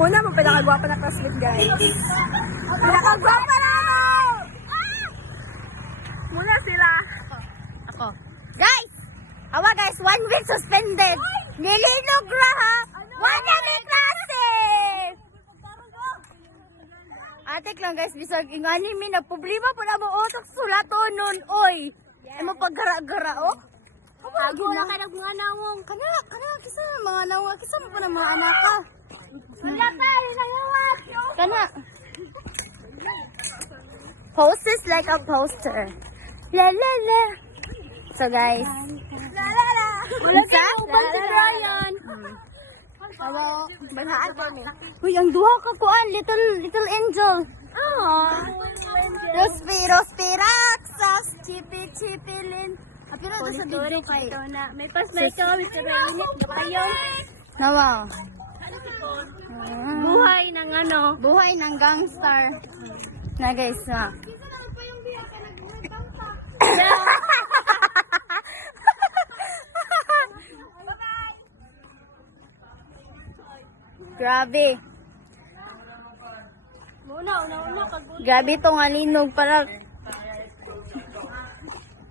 Muna mo, pinakagwapa na classmate, guys. Pinakagwapa na ako! Muna sila. Ako. Guys! Awa guys, 1 week suspended. Nilinog na ha. Wala may klase! Atik lang guys, bisag ingani mi na problema po na mo otak sulaton nun, oy. Ay mo paggara-gara, oh. Agi na ka ng mga nawong. Kana, kisa mga nawong. Kisa mo pa ng mga anak ka. Wala ka, rinayawat. Kana. Hostess like a poster. La la la. So guys. La la la. Wala ka? La la la. Hello. Baghaan kami. Uy, ang duha ka kuan. Little angel. Oh. Rospiraxas. Chipi-chipilin. Pero ito sa video kay. May pas na ikaw, Mr. Rainick. Kayo. Nawa. Buhay ng ano. Buhay ng gangstar. Na guys, na. Grabe. Una. Grabe itong alinog para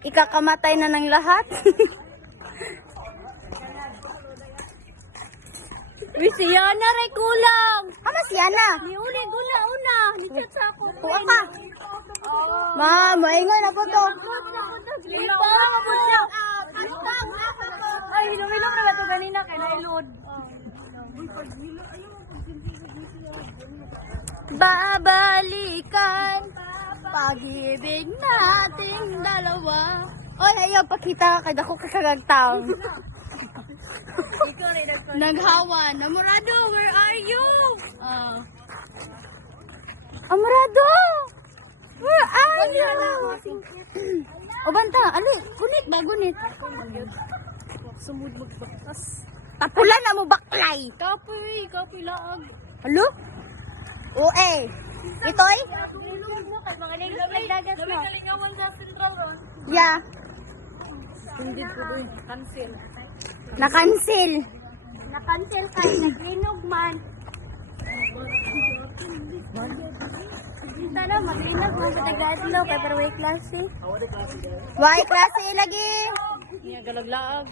ikakamatay na ng lahat. Uy, si Yana rin kulang. Ama si Yana. Niuli gula una. Nichat sa ako. Kuha ka. Ma, maingon na po to. Ay, hinom-hinom na ito kanina kay Nailod. Babalikan pag-ibig nating dalawa. Oy, ayaw pakita kay dako kakagagtaw. Naghawa. Amorado, where are you? Amorado! Where are you? O banta, ali, gunit ba, gunit? Sumud magbakas. Tapulan na mo baklay. Kapoy laag. Halo? Uwe. Itoy? Mga nilog na dagat na. Kalingawan sa Central Road. Yeah. Hindi ko doon. Cancel. Na-cancel. Na-cancel kayo. Naglinog man. Kita na, maglinog. Magpatagdaan lo. Kaya pero way klase. Why klase lagi? Niya galaglaag.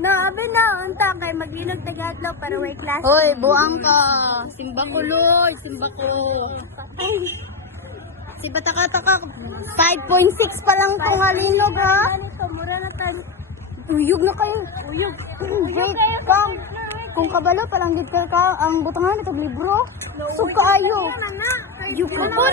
Nabi na, unta kay maglinog tagatlo para way klase. Hoy, buang ka. Simba ko, Lord. Simba ko. Si Bataka-taka, 5.6 pa lang itong halinog, ha? Mura na tayo. Uyog na kayo. Uyog. Wait, kang. Kung kabalo, palang ka ang butangan itong libro. So, kaayo. Uyog ka po.